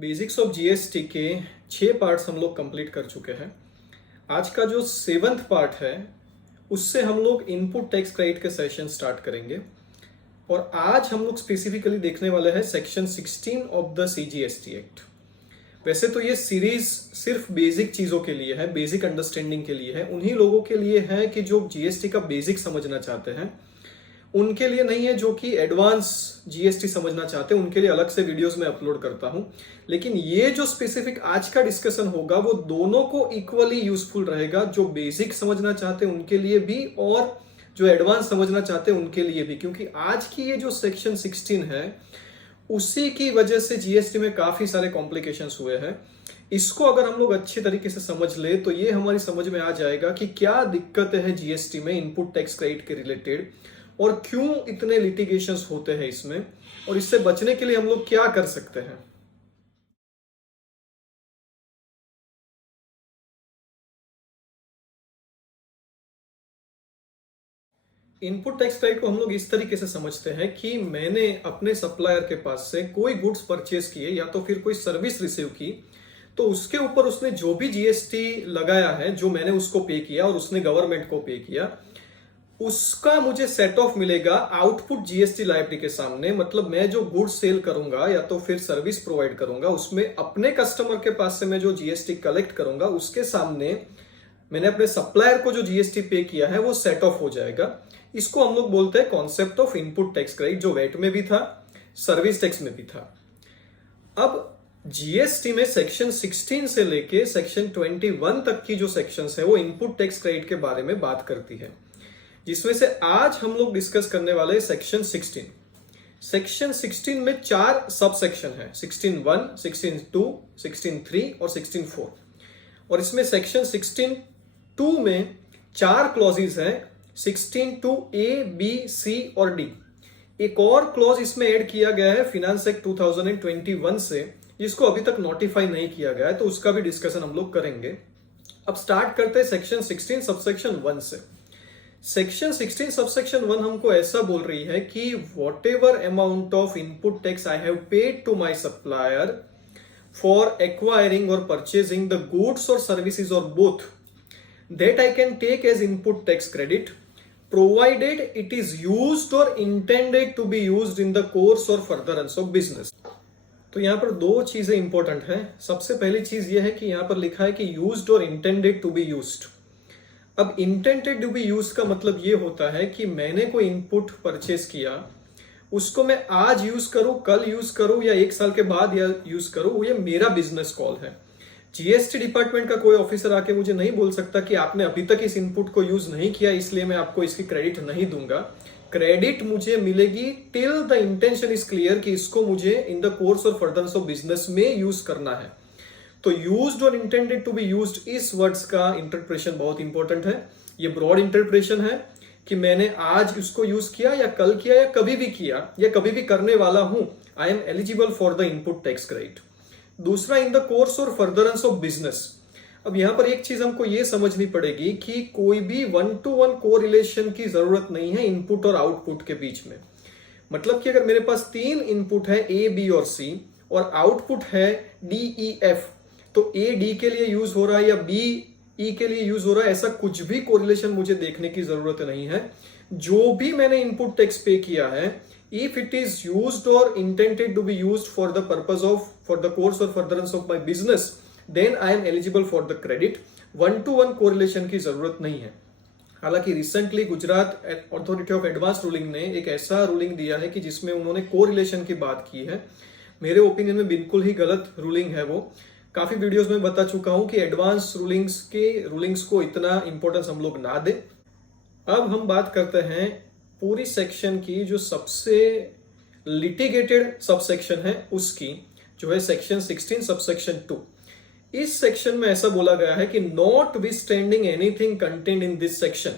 Basics of GST के 6 parts हम लोग कंप्लीट कर चुके हैं। आज का जो 7th पार्ट है उससे हम लोग इनपुट टैक्स क्रेडिट के सेशन स्टार्ट करेंगे और आज हम लोग स्पेसिफिकली देखने वाले हैं section 16 of the CGST act. वैसे तो ये सीरीज सिर्फ बेसिक चीजों के लिए है, बेसिक अंडरस्टैंडिंग के लिए है, उन्हीं लोगों के लिए है कि जो जीएसटी का बेसिक समझना चाहते हैं, उनके लिए नहीं है। जो कि एडवांस जीएसटी समझना चाहते हैं उनके लिए अलग से वीडियोस में अपलोड करता हूं। लेकिन ये जो स्पेसिफिक आज का डिस्कशन होगा वो दोनों को इक्वली यूजफुल रहेगा, जो बेसिक समझना चाहते हैं उनके लिए भी और जो एडवांस समझना चाहते हैं उनके लिए भी, क्योंकि आज की ये जो सेक्शन 16 है उसी की वजह से जीएसटी में काफी सारे कॉम्प्लिकेशंस हुए हैं। इसको अगर हम लोग अच्छे तरीके से समझ ले तो ये हमारी समझ में आ जाएगा कि क्या दिक्कत है जीएसटी में इनपुट टैक्स क्रेडिट के रिलेटेड और क्यों इतने लिटिगेशंस होते हैं इसमें, और इससे बचने के लिए हम लोग क्या कर सकते हैं। इनपुट टैक्स क्रेडिट को हम लोग इस तरीके से समझते हैं कि मैंने अपने सप्लायर के पास से कोई गुड्स परचेज किए या तो फिर कोई सर्विस रिसीव की, तो उसके ऊपर उसने जो भी जीएसटी लगाया है, जो मैंने उसको पे किया और उसने गवर्नमेंट को पे किया, उसका मुझे सेट ऑफ मिलेगा आउटपुट जीएसटी लायबिलिटी के सामने। मतलब मैं जो गुड्स सेल करूंगा या तो फिर सर्विस प्रोवाइड करूंगा, उसमें अपने कस्टमर के पास से मैं जो जीएसटी कलेक्ट करूंगा उसके सामने मैंने अपने सप्लायर को जो जीएसटी पे किया है वो सेट ऑफ हो जाएगा। इसको हम लोग बोलते हैं concept of input tax credit, जो वेट में भी था, सर्विस टैक्स में भी था। अब जीएसटी में सेक्शन 16 से लेके सेक्शन 21 तक की जो सेक्शंस है वो इनपुट टैक्स क्रेडिट के बारे में बात करती है, जिसमें से आज हम लोग डिस्कस करने वाले हैं सेक्शन 16। सेक्शन 16 में 4 सब सेक्शन है, 16(1), 16(2), 16(3) और 16(4). और इसमें सेक्शन 16(2) में 4 क्लॉजेज हैं, 16(2)A, B, C और D। एक और क्लॉज इसमें ऐड किया गया है फिनेंस एक्ट 2021 से, जिसको अभी तक नोटिफाई नहीं किया गया है, तो उसका भी डिस्कशन हम लोग करेंगे। अब स्टार्ट करते हैं सेक्शन 16 सबसेक्शन 1 से। सेक्शन 16 सबसेक्शन 1 हमको ऐसा बोल रही है कि whatever amount of input tax I have paid to my supplier for acquiring or purchasing the goods और सर्विसेज और both, that I can take as input tax credit provided it is used or intended to be used in the course or furtherance of business. तो यहां पर 2 चीजें important है। सबसे पहली चीज यह है कि यहां पर लिखा है कि used or intended to be used. अब इंटेंडेड टू बी यूज का मतलब ये होता है कि मैंने कोई इनपुट परचेज किया, उसको मैं आज यूज करूं, कल यूज करूं या 1 साल के बाद या यूज करूं, ये मेरा बिजनेस कॉल है। जीएसटी डिपार्टमेंट का कोई ऑफिसर आके मुझे नहीं बोल सकता कि आपने अभी तक इस इनपुट को यूज नहीं किया इसलिए मैं आपको इसकी क्रेडिट नहीं दूंगा। क्रेडिट मुझे मिलेगी till the intention is clear कि इसको मुझे इन the course or furtherance of business में यूज करना है। तो used or intended to be used, इस वर्ड्स का इंटरप्रिटेशन बहुत इंपॉर्टेंट है। ये ब्रॉड इंटरप्रिटेशन है कि मैंने आज उसको यूज किया या कल किया या कभी भी किया या कभी भी करने वाला हूं, I am eligible for the input tax credit. दूसरा, इन the course or furtherance of business. अब यहां पर एक चीज हमको ये समझनी पड़ेगी कि कोई भी 1-to-1 कोरिलेशन की जरूरत नहीं है इनपुट और आउटपुट के बीच में। मतलब कि अगर मेरे पास 3 इनपुट है A, B और C और आउटपुट है D, E, F, तो A D के लिए यूज हो रहा है या B E के लिए यूज हो रहा है, ऐसा कुछ भी कोरिलेशन मुझे देखने की जरूरत नहीं है। जो भी मैंने इनपुट टैक्स पे किया है, if it is used or intended to be used for the purpose of for the course or furtherance of my business, then I am eligible for the credit। 1-to-1 correlation की जरूरत नहीं है। हालांकि recently Gujarat authority of advance ruling ने एक ऐसा ruling दिया है कि जिसमें उन्होंने कोरिलेशन की बात की है। मेरे ओपिनियन में बिल्कुल ही गलत रूलिंग है वो। काफी वीडियोस में बता चुका हूं कि एडवांस रूलिंग्स को इतना इंपॉर्टेंस हम लोग ना दें। अब हम बात करते हैं पूरी सेक्शन की जो सबसे लिटिगेटेड सबसेक्शन है उसकी, जो है सेक्शन 16 सबसेक्शन 2। इस सेक्शन में ऐसा बोला गया है कि not withstanding anything contained in this section,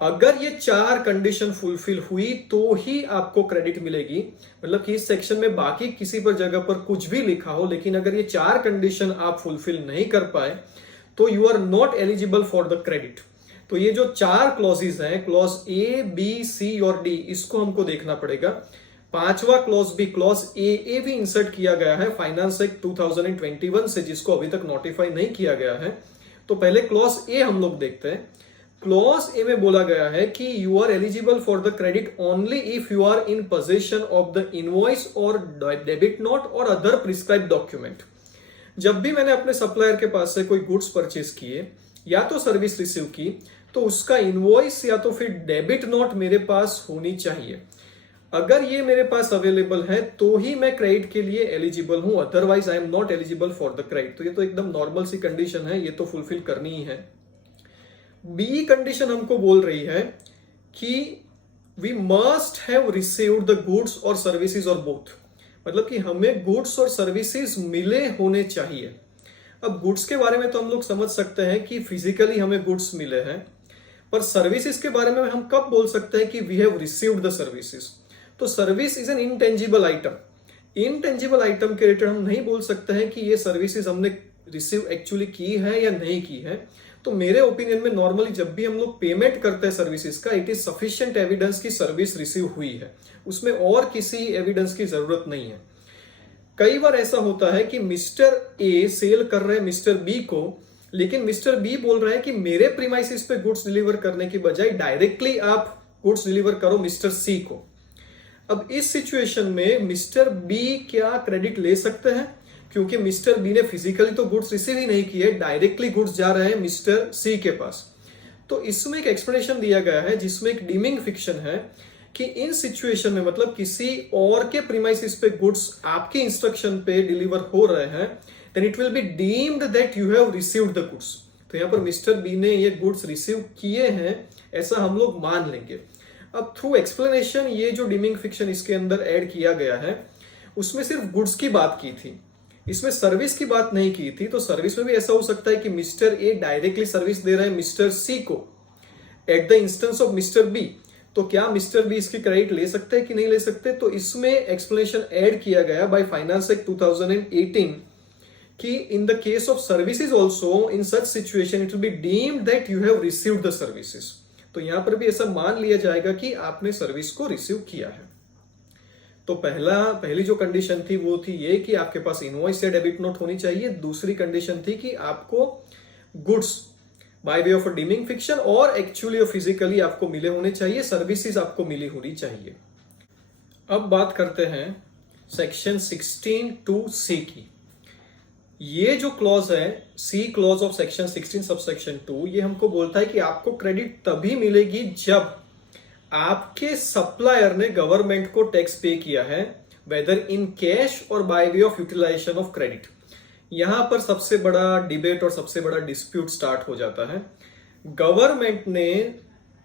अगर ये 4 कंडीशन फुलफिल हुई तो ही आपको क्रेडिट मिलेगी। मतलब कि इस सेक्शन में बाकी किसी पर जगह पर कुछ भी लिखा हो, लेकिन अगर ये 4 कंडीशन आप फुलफिल नहीं कर पाए तो you are not eligible for the credit. तो ये जो 4 क्लॉजेज हैं, क्लॉज A, B, C और D, इसको हमको देखना पड़ेगा। पांचवा क्लॉज भी, क्लॉज ए भी इंसर्ट किया गया है फाइनेंस एक्ट 2021 से, जिसको अभी तक नोटिफाई नहीं किया गया है। तो पहले क्लॉज ए हम लोग देखते हैं। क्लॉज ए में बोला गया है कि you are eligible for the credit only if you are in position of the invoice और डेबिट नोट और अदर प्रिस्क्राइब डॉक्यूमेंट। जब भी मैंने अपने सप्लायर के पास से कोई गुड्स परचेज किए या तो सर्विस रिसीव की, तो उसका इनवॉइस या तो फिर डेबिट नोट मेरे पास होनी चाहिए। अगर ये मेरे पास अवेलेबल है तो ही मैं क्रेडिट के लिए एलिजिबल हूं, otherwise I am not eligible for the credit. तो ये तो एकदम नॉर्मल सी कंडीशन है, ये तो फुलफिल करनी ही है। बी कंडीशन हमको बोल रही है कि we must have received the goods और सर्विसेज और बोथ, मतलब कि हमें गुड्स और सर्विसेज मिले होने चाहिए। अब गुड्स के बारे में तो हम लोग समझ सकते हैं कि फिजिकली हमें गुड्स मिले हैं, पर सर्विसेज के बारे में हम कब बोल सकते हैं कि we have received the services. तो service is an intangible item. Intangible item के रिलेटेड हम नहीं बोल सकते हैं कि ये सर्विसेज हमने रिसीव एक्चुअली की है या नहीं की है। तो मेरे ओपिनियन में नॉर्मली जब भी हम लोग पेमेंट करते हैं सर्विसेज का, इट इज सफिशिएंट एविडेंस की सर्विस रिसीव हुई है, उसमें और किसी एविडेंस की जरूरत नहीं है। कई बार ऐसा होता है कि मिस्टर ए सेल कर रहे हैं मिस्टर बी को, लेकिन मिस्टर बी बोल रहे हैं कि मेरे प्रीमाइसिस पे गुड्स डिलीवर करने की बजाय डायरेक्टली आप गुड्स डिलीवर करो मिस्टर सी को। अब इस सिचुएशन में मिस्टर बी क्या क्रेडिट ले सकते हैं, क्योंकि मिस्टर बी ने फिजिकली तो गुड्स रिसीव ही नहीं किए, डायरेक्टली गुड्स जा रहे हैं मिस्टर सी के पास। तो इसमें एक एक्सप्लेनेशन दिया गया है जिसमें एक डीमिंग फिक्शन है कि इन सिचुएशन में, मतलब किसी और के प्रीमाइसिस पे गुड्स आपके इंस्ट्रक्शन पे डिलीवर हो रहे हैं, then it will be deemed that you have received the goods. तो यहां पर मिस्टर बी ने ये गुड्स रिसीव किए हैं ऐसा हम लोग मान लेंगे। अब थ्रू एक्सप्लेनेशन ये जो डीमिंग फिक्शन इसके अंदर ऐड किया गया है, उसमें सिर्फ गुड्स की बात की थी, इसमें सर्विस की बात नहीं की थी। तो सर्विस में भी ऐसा हो सकता है कि मिस्टर ए डायरेक्टली सर्विस दे रहे हैं मिस्टर सी को at the instance of mister B. तो क्या मिस्टर बी इसकी क्रेडिट ले सकते हैं कि नहीं ले सकते? तो इसमें एक्सप्लेनेशन ऐड किया गया बाय फाइनेंस एक्ट 2018 कि इन the case of services also in such situation it will be deemed that you have received the services. तो यहां पर भी ऐसा मान लिया जाएगा कि आपने सर्विस को रिसीव किया है। तो पहली जो कंडीशन थी वो थी ये कि आपके पास इनवॉइस या डेबिट नोट होनी चाहिए। दूसरी कंडीशन थी कि आपको goods by way of a dimming fiction और एक्चुअली और फिजिकली आपको मिले होने चाहिए, सर्विसेज आपको मिली होनी चाहिए। अब बात करते हैं सेक्शन 16(2)(c) की। ये जो क्लॉज है, C clause of section 16 subsection 2, ये हमको बोलता है कि आपको क्रेडिट तभी मिलेगी जब आपके सप्लायर ने गवर्नमेंट को टैक्स पे किया है, वेदर इन कैश और by way of utilisation of credit. यहां पर सबसे बड़ा डिबेट और सबसे बड़ा डिस्प्यूट स्टार्ट हो जाता है। गवर्नमेंट ने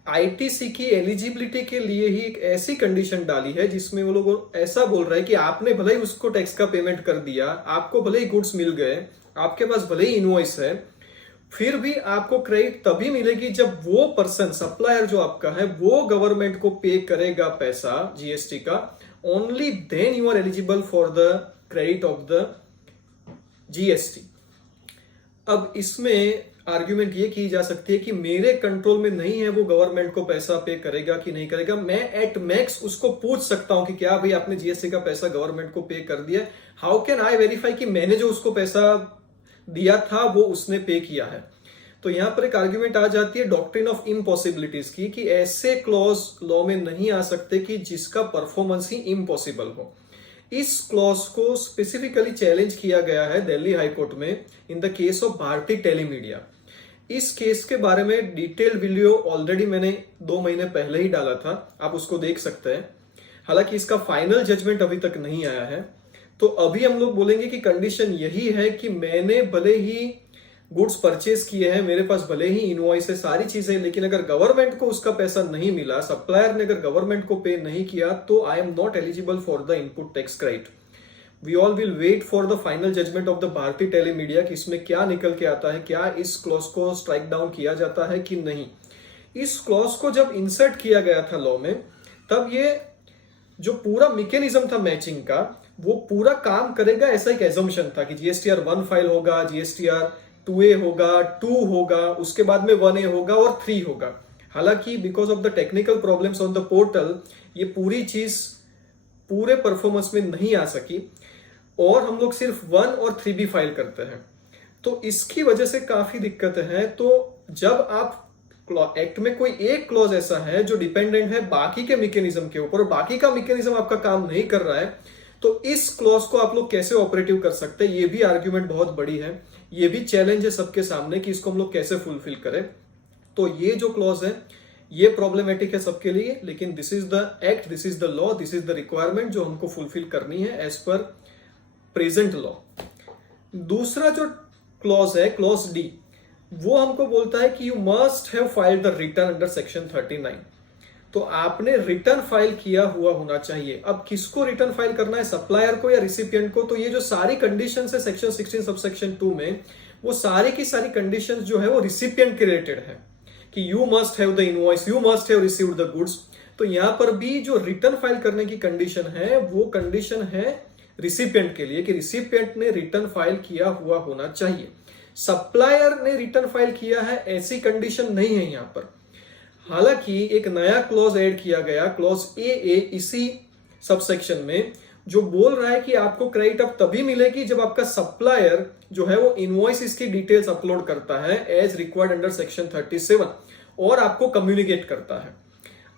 आईटीसी की एलिजिबिलिटी के लिए ही एक ऐसी कंडीशन डाली है जिसमें वो लोग ऐसा बोल रहे हैं कि आपने भले ही उसको टैक्स का पेमेंट कर दिया, आपको भले ही गुड्स मिल गए, आपके पास भले ही इनवॉइस है, फिर भी आपको क्रेडिट तभी मिलेगी जब वो पर्सन सप्लायर जो आपका है वो गवर्नमेंट को पे करेगा पैसा जीएसटी का। Only then you are eligible for the credit of the GST. अब इसमें आर्ग्यूमेंट ये की जा सकती है कि मेरे कंट्रोल में नहीं है वो गवर्नमेंट को पैसा पे करेगा कि नहीं करेगा। मैं एट मैक्स उसको पूछ सकता हूं कि क्या भाई आपने जीएसटी का पैसा गवर्नमेंट को पे कर दिया। हाउ कैन आई वेरीफाई कि मैंने जो उसको पैसा दिया था वो उसने पे किया है? तो यहां पर एक आर्ग्यूमेंट आ जाती है डॉक्ट्रिन ऑफ इम्पॉसिबिलिटीज की, कि ऐसे क्लॉज लॉ में नहीं आ सकते कि जिसका परफॉर्मेंस ही इम्पॉसिबल हो। इस क्लॉज को स्पेसिफिकली चैलेंज किया गया है दिल्ली हाईकोर्ट में in the case of Bharti Telemedia. इस केस के बारे में डिटेल वीडियो ऑलरेडी मैंने 2 महीने पहले ही डाला था, आप उसको देख सकते हैं। हालांकि इसका फाइनल जजमेंट अभी तक नहीं आया है। तो अभी हम लोग बोलेंगे कि कंडीशन यही है कि मैंने भले ही गुड्स परचेज किए हैं, मेरे पास भले ही इनवॉइस है, सारी चीजें, लेकिन अगर गवर्नमेंट को उसका पैसा नहीं मिला, सप्लायर ने अगर गवर्नमेंट को पे नहीं किया, तो I am not eligible for the input tax credit. We all will wait for the final judgement of the Bharti Telemedia कि इसमें क्या निकल के आता है, क्या इस क्लॉज को स्ट्राइक डाउन किया जाता है कि नहीं। इस क्लॉज को जब इंसर्ट किया गया था लॉ में, तब ये जो पूरा मैकेनिज्म था मैचिंग का, वो पूरा काम करेगा ऐसा एक एजम्पशन था कि जीएसटीआर 1 फाइल होगा, जीएसटीआर 2A होगा, 2 होगा, उसके बाद में 1A होगा और 3 होगा। हालांकि because of the technical problems on the portal ये पूरी चीज पूरे परफॉर्मेंस में नहीं आ सकी और हम लोग सिर्फ 1 और 3B फाइल करते हैं, तो इसकी वजह से काफी दिक्कत है। तो जब आप एक्ट में कोई एक क्लॉज ऐसा है जो डिपेंडेंट है बाकी के मैकेनिज्म के ऊपर और बाकी का मैकेनिज्म आपका काम नहीं कर रहा है, तो इस क्लॉज को आप लोग कैसे ऑपरेटिव कर सकते हैं, ये भी आर्ग्यूमेंट बहुत बड़ी है, ये भी चैलेंज है सबके सामने कि इसको हम लोग कैसे फुलफिल करें। तो ये जो क्लॉज है ये प्रॉब्लमेटिक है सबके लिए, लेकिन this is the act, this is the law, this is the requirement जो हमको फुलफिल करनी है एज पर प्रेजेंट लॉ। दूसरा जो क्लॉज है, क्लॉज डी, वो हमको बोलता है कि you must have filed the return under section 39। तो आपने रिटर्न फाइल किया हुआ होना चाहिए। अब किसको रिटर्न फाइल करना है, सप्लायर को या रिसिपिएंट को? तो ये जो सारी कंडीशंस है सेक्शन 16 सबसेक्शन 2 में, वो सारी की सारी कंडीशंस जो है वो रिसिपिएंट के रिलेटेड है कि you must have the invoice, you must have received the goods. तो यहां पर भी जो रिटर्न फाइल करने की कंडीशन है वो कंडीशन है रिसिपिएंट के लिए कि रिसिपिएंट ने रिटर्न फाइल किया हुआ होना चाहिए। सप्लायर ने रिटर्न फाइल किया है ऐसी कंडीशन नहीं है यहां पर। हालांकि एक नया क्लॉज ऐड किया गया, क्लॉज ए इसी सबसेक्शन में, जो बोल रहा है कि आपको क्रेडिट अब तभी मिलेगी जब आपका सप्लायर जो है वो इनवॉइस की डिटेल्स अपलोड करता है एज रिक्वायर्ड अंडर सेक्शन 37 और आपको कम्युनिकेट करता है।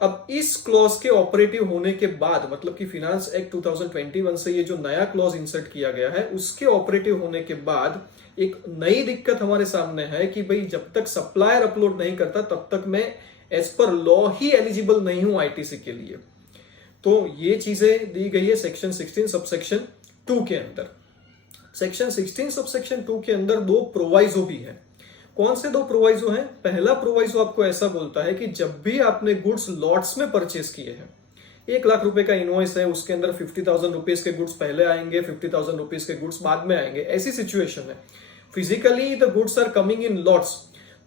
अब इस क्लॉज के ऑपरेटिव होने के बाद, मतलब कि फिनांस एक्ट 2021 से ये जो नया क्लॉज इंसर्ट किया गया है उसके ऑपरेटिव होने के बाद एक नई दिक्कत हमारे सामने है कि भाई जब तक सप्लायर अपलोड नहीं करता तब तक मैं एज पर लॉ ही एलिजिबल नहीं हूं आईटीसी के लिए। तो ये चीजें दी गई है सेक्शन 16 सबसेक्शन 2 के अंदर। सेक्शन 16 सबसेक्शन 2 के अंदर दो प्रोवाइजो भी है। कौन से दो प्रोवाइजो हैं? पहला प्रोवाइजो आपको ऐसा बोलता है कि जब भी आपने गुड्स लॉट्स में परचेस किए हैं, 1 लाख रुपए का इनवॉइस है, उसके अंदर 50,000 रुपीज के गुड्स पहले आएंगे, 50,000 रुपीज के गुड्स बाद में आएंगे, ऐसी सिचुएशन है, physically the goods are coming in lots,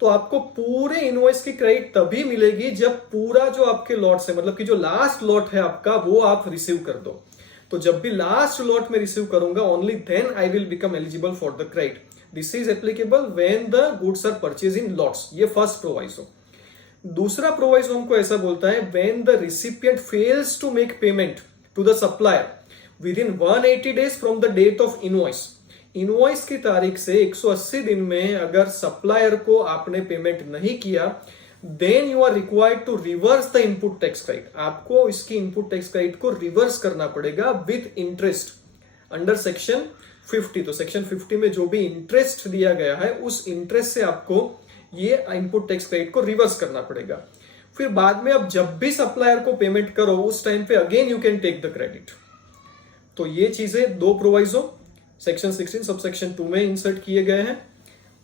तो आपको पूरे इनवॉइस की क्रेडिट तभी मिलेगी जब पूरा जो आपके लॉट्स है, मतलब कि जो लास्ट लॉट है आपका, वो आप रिसीव कर दो। तो जब भी लास्ट लॉट में रिसीव करूंगा, only then I will become eligible for the credit. This is applicable when the goods are purchase in lots. ये फर्स्ट प्रोवाइजो। दूसरा प्रोवाइजो हमको ऐसा बोलता है when the recipient fails to make payment to the supplier within 180 days from the date of invoice. Invoice की तारीख से 180 दिन में अगर सप्लायर को आपने पेमेंट नहीं किया, then you are required to reverse the input tax credit. आपको इसकी इनपुट टैक्स क्रेडिट को रिवर्स करना पड़ेगा विद इंटरेस्ट अंडर सेक्शन 50। तो सेक्शन 50 में जो भी इंटरेस्ट दिया गया है उस इंटरेस्ट से आपको ये इनपुट टैक्स क्रेडिट को रिवर्स करना पड़ेगा। फिर बाद में अब जब भी सप्लायर को पेमेंट करो उस टाइम पे again you can take the credit. तो ये चीजें दो प्रोवाइजो सेक्शन 16 सबसेक्शन 2 में इंसर्ट किए गए हैं।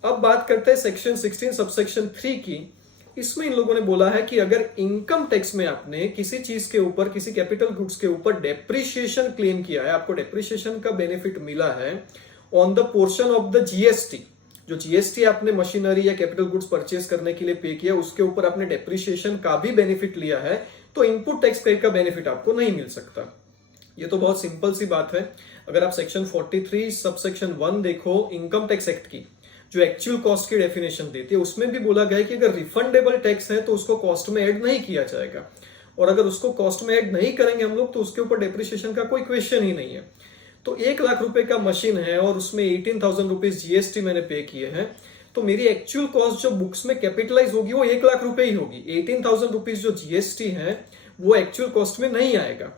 अब बात करते हैं सेक्शन 16 सबसेक्शन 3 की। इसमें इन लोगों ने बोला है कि अगर इनकम टैक्स में आपने किसी चीज के ऊपर, किसी कैपिटल गुड्स के ऊपर डेप्रिसिएशन क्लेम किया है, आपको डेप्रिसिएशन का बेनिफिट मिला है on the portion of the GST, जो जीएसटी आपने मशीनरी या कैपिटल गुड्स परचेज करने के लिए पे किया, उसके ऊपर आपने डेप्रिसिएशन का भी बेनिफिट लिया है, तो इनपुट टैक्स क्रेडिट का बेनिफिट आपको नहीं मिल सकता। ये तो बहुत सिंपल सी बात है। अगर आप सेक्शन 43 सबसेक्शन 1 देखो इनकम टैक्स एक्ट की, जो एक्चुअल कॉस्ट की डेफिनेशन देती है, उसमें भी बोला गया है कि अगर रिफंडेबल टैक्स है तो उसको कॉस्ट में ऐड नहीं किया जाएगा, और अगर उसको कॉस्ट में ऐड नहीं करेंगे हम लोग तो उसके ऊपर डेप्रिसिएशन का कोई क्वेश्चन ही नहीं है। तो 1 लाख रुपए का मशीन है और उसमें 18,000 रुपीज जीएसटी मैंने पे किए हैं, तो मेरी एक्चुअल कॉस्ट जो बुक्स में कैपिटलाइज होगी वो 1 लाख रुपए ही होगी। 18,000 रुपीज जो जीएसटी है वो एक्चुअल कॉस्ट में नहीं आएगा।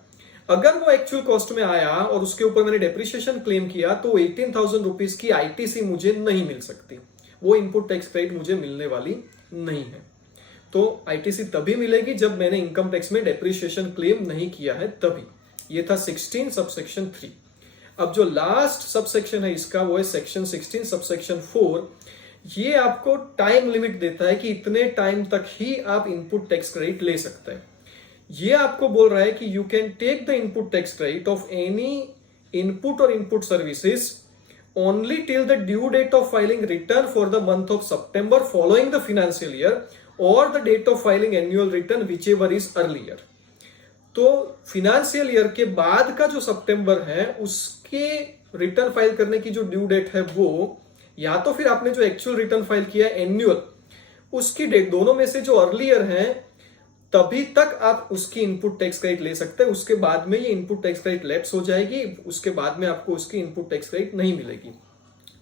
अगर वो एक्चुअल कॉस्ट में आया और उसके ऊपर मैंने डेप्रिसिएशन क्लेम किया तो 18,000 रुपीज की आईटीसी मुझे नहीं मिल सकती, वो इनपुट टैक्स क्रेडिट मुझे मिलने वाली नहीं है। तो आईटीसी तभी मिलेगी जब मैंने इनकम टैक्स में डेप्रिसिएशन क्लेम नहीं किया है तभी। ये था 16 सबसेक्शन 3। अब जो लास्ट सबसेक्शन है इसका वो है सेक्शन 16 सबसेक्शन 4। ये आपको टाइम लिमिट देता है कि इतने टाइम तक ही आप इनपुट टैक्स क्रेडिट ले सकते हैं। ये आपको बोल रहा है कि you can take the input tax credit of any input or input services only till the due date of filing return for the month of September following the financial year or the date of filing annual return whichever is earlier. तो financial year के बाद का जो सितंबर है उसके return file करने की जो ड्यू डेट है वो, या तो फिर आपने जो एक्चुअल रिटर्न फाइल किया एनुअल उसकी डेट, दोनों में से जो अर्लियर है तभी तक आप उसकी इनपुट टैक्स क्रेडिट ले सकते हैं। उसके बाद में ये इनपुट टैक्स क्रेडिट लैप्स हो जाएगी, उसके बाद में आपको उसकी इनपुट टैक्स क्रेडिट नहीं मिलेगी।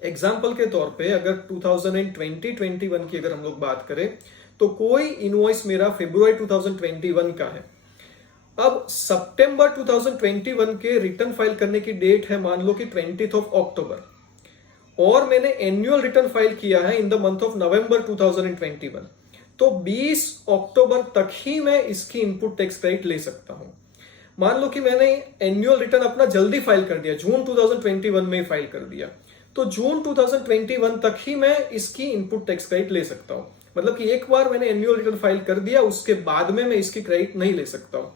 एग्जाम्पल के तौर पे अगर 2020-21 की अगर हम लोग बात करें तो कोई इनवॉइस मेरा फरवरी 2021 का है। अब सितंबर 2021 के रिटर्न फाइल करने की डेट है मान लो कि 20th ऑफ अक्टूबर, और मैंने एनुअल रिटर्न फाइल किया है in the month of November 2021, तो 20 अक्टूबर तक ही मैं इसकी इनपुट टैक्स क्रेडिट ले सकता हूं। मान लो कि मैंने एनुअल रिटर्न अपना जल्दी फाइल कर दिया, जून 2021 में फाइल कर दिया, तो जून 2021 तक ही मैं इसकी इनपुट टैक्स क्रेडिट ले सकता हूं। मतलब कि एक बार मैंने एनुअल रिटर्न फाइल कर दिया, उसके बाद में मैं इसकी क्रेडिट नहीं ले सकता हूं।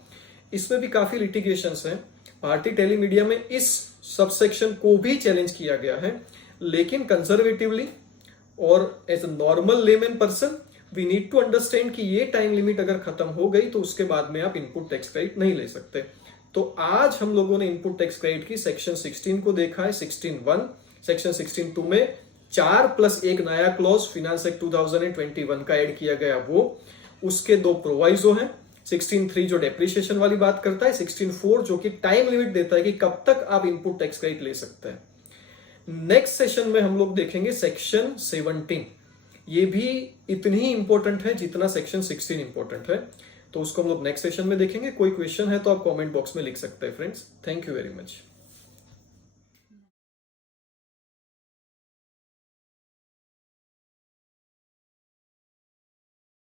इसमें भी काफी लिटिगेशंस हैं। भारतीय टेलीमीडिया में इस सबसेक्शन को भी चैलेंज किया गया है, लेकिन कंजर्वेटिवली और as a normal layman person we need to understand कि ये टाइम लिमिट अगर खत्म हो गई तो उसके बाद में आप इनपुट टैक्स क्रेडिट नहीं ले सकते। तो आज हम लोगों ने इनपुट टैक्स क्रेडिट की सेक्शन 16 को देखा है, 16(1), सेक्शन 16(2) में 4+1 नया क्लॉज फिनांस एक्ट 2021 का ऐड किया गया, वो उसके 2 प्रोवाइजो हैं। 16(3) जो डेप्रिसिएशन वाली बात करता है, 16(4) जो कि टाइम लिमिट देता है कि कब तक आप इनपुट टैक्स क्रेडिट ले सकते हैं। नेक्स्ट सेशन में हम लोग देखेंगे सेक्शन 17। ये भी इतनी ही इंपॉर्टेंट है जितना सेक्शन 16 इंपॉर्टेंट है, तो उसको हम लोग नेक्स्ट सेशन में देखेंगे। कोई क्वेश्चन है तो आप कमेंट बॉक्स में लिख सकते हैं friends. Thank you very much.